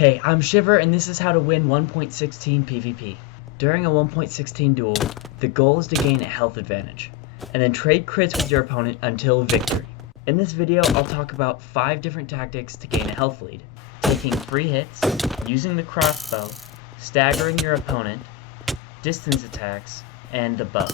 Hey, I'm Shiver, and this is how to win 1.16 PvP. During a 1.16 duel, the goal is to gain a health advantage, and then trade crits with your opponent until victory. In this video, I'll talk about 5 different tactics to gain a health lead. Taking free hits, using the crossbow, staggering your opponent, distance attacks, and the bow.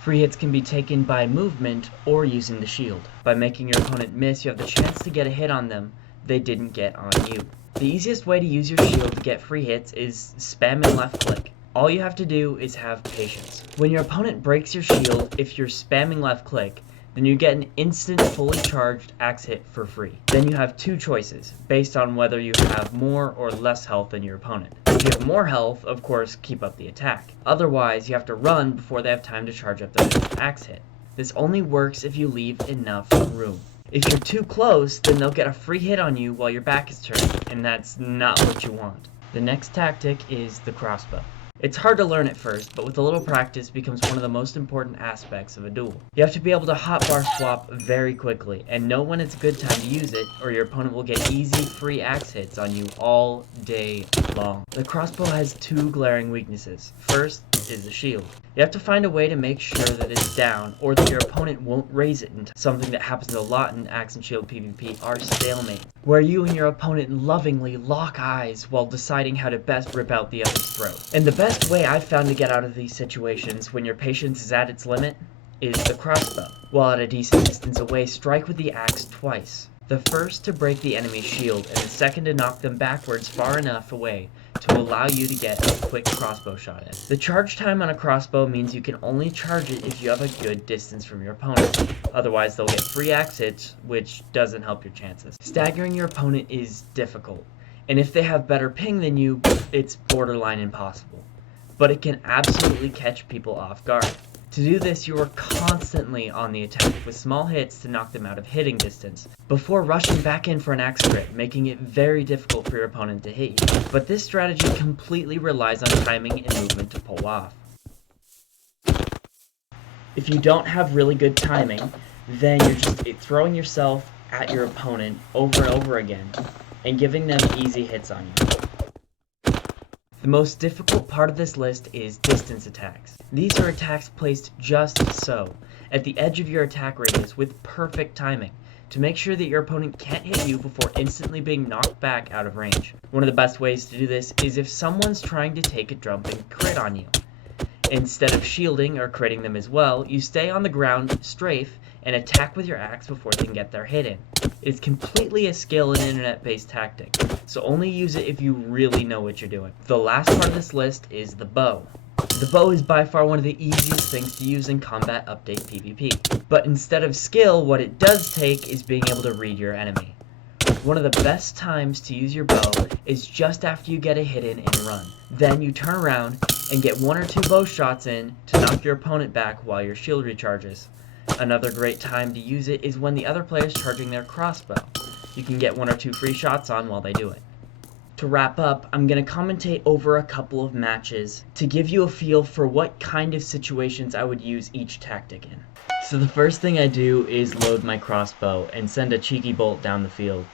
Free hits can be taken by movement or using the shield. By making your opponent miss, you have the chance to get a hit on them they didn't get on you. The easiest way to use your shield to get free hits is spamming left click. All you have to do is have patience. When your opponent breaks your shield, if you're spamming left click, then you get an instant fully charged axe hit for free. Then you have 2 choices, based on whether you have more or less health than your opponent. If you have more health, of course, keep up the attack. Otherwise, you have to run before they have time to charge up their next axe hit. This only works if you leave enough room. If you're too close, then they'll get a free hit on you while your back is turned, and that's not what you want. The next tactic is the crossbow. It's hard to learn at first, but with a little practice becomes one of the most important aspects of a duel. You have to be able to hotbar swap very quickly, and know when it's a good time to use it, or your opponent will get easy free axe hits on you all day long. The crossbow has 2 glaring weaknesses. First is the shield. You have to find a way to make sure that it's down, or that your opponent won't raise it into something that happens a lot in Axe and Shield PvP are stalemates, where you and your opponent lovingly lock eyes while deciding how to best rip out the other's throat. And the best way I've found to get out of these situations when your patience is at its limit is the crossbow. While at a decent distance away, strike with the axe twice. The first to break the enemy's shield, and the second to knock them backwards far enough away to allow you to get a quick crossbow shot in. The charge time on a crossbow means you can only charge it if you have a good distance from your opponent. Otherwise, they'll get free axe hits, which doesn't help your chances. Staggering your opponent is difficult, and if they have better ping than you, it's borderline impossible. But it can absolutely catch people off guard. To do this, you are constantly on the attack with small hits to knock them out of hitting distance, before rushing back in for an axe crit, making it very difficult for your opponent to hit you. But this strategy completely relies on timing and movement to pull off. If you don't have really good timing, then you're just throwing yourself at your opponent over and over again, and giving them easy hits on you. The most difficult part of this list is distance attacks. These are attacks placed just so, at the edge of your attack radius with perfect timing, to make sure that your opponent can't hit you before instantly being knocked back out of range. One of the best ways to do this is if someone's trying to take a jumping crit on you. Instead of shielding or critting them as well, you stay on the ground, strafe, and attack with your axe before they can get their hit in. It's completely a skill and internet-based tactic, so only use it if you really know what you're doing. The last part of this list is the bow. The bow is by far one of the easiest things to use in Combat Update PvP. But instead of skill, what it does take is being able to read your enemy. One of the best times to use your bow is just after you get a hit in and run. Then you turn around and get 1 or 2 bow shots in to knock your opponent back while your shield recharges. Another great time to use it is when the other player is charging their crossbow. You can get 1 or 2 free shots on while they do it. To wrap up, I'm going to commentate over a couple of matches to give you a feel for what kind of situations I would use each tactic in. So the first thing I do is load my crossbow and send a cheeky bolt down the field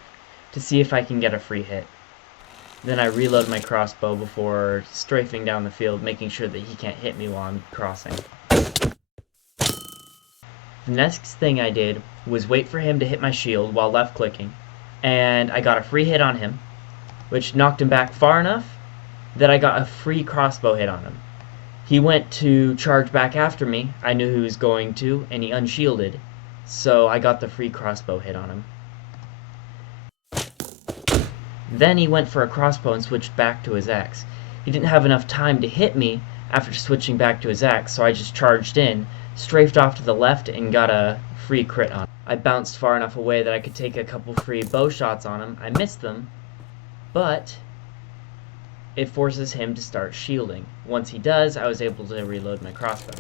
to see if I can get a free hit. Then I reload my crossbow before strafing down the field, making sure that he can't hit me while I'm crossing. The next thing I did was wait for him to hit my shield while left clicking, and I got a free hit on him, which knocked him back far enough that I got a free crossbow hit on him. He went to charge back after me, I knew he was going to, and he unshielded, so I got the free crossbow hit on him. Then he went for a crossbow and switched back to his axe. He didn't have enough time to hit me after switching back to his axe, so I just charged in, strafed off to the left, and got a free crit on him. I bounced far enough away that I could take a couple free bow shots on him. I missed them, but it forces him to start shielding. Once he does, I was able to reload my crossbow.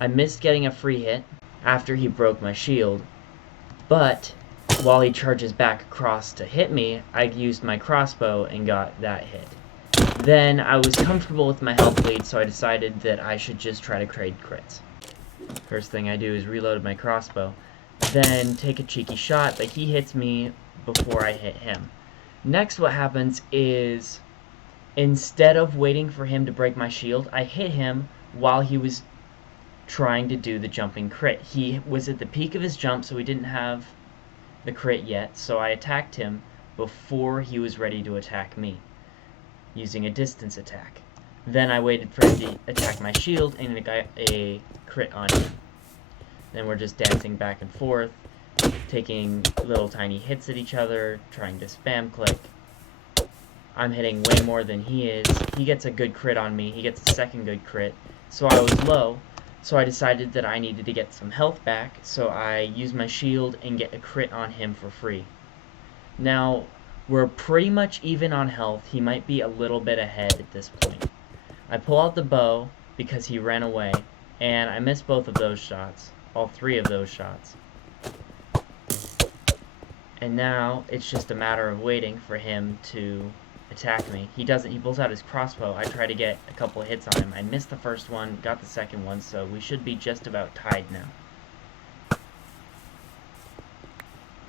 I missed getting a free hit after he broke my shield, but while he charges back across to hit me, I used my crossbow and got that hit. Then I was comfortable with my health lead, so I decided that I should just try to trade crits. First thing I do is reload my crossbow, then take a cheeky shot, but he hits me before I hit him. Next, what happens is, instead of waiting for him to break my shield, I hit him while he was trying to do the jumping crit. He was at the peak of his jump, so he didn't have the crit yet, so I attacked him before he was ready to attack me, using a distance attack. Then I waited for him to attack my shield, and I got a crit on him. Then we're just dancing back and forth, taking little tiny hits at each other, trying to spam click. I'm hitting way more than he is. He gets a good crit on me. He gets a second good crit. So I was low, so I decided that I needed to get some health back, so I used my shield and get a crit on him for free. Now, we're pretty much even on health. He might be a little bit ahead at this point. I pull out the bow because he ran away, and I missed both of those shots. All three of those shots. And now it's just a matter of waiting for him to attack me. He doesn't. He pulls out his crossbow. I try to get a couple of hits on him. I missed the first one, got the second one, so we should be just about tied now.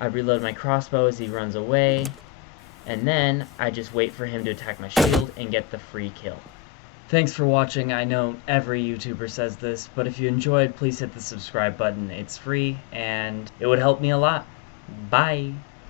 I reload my crossbow as he runs away, and then I just wait for him to attack my shield and get the free kill. Thanks for watching. I know every YouTuber says this, but if you enjoyed, please hit the subscribe button. It's free, and it would help me a lot. Bye!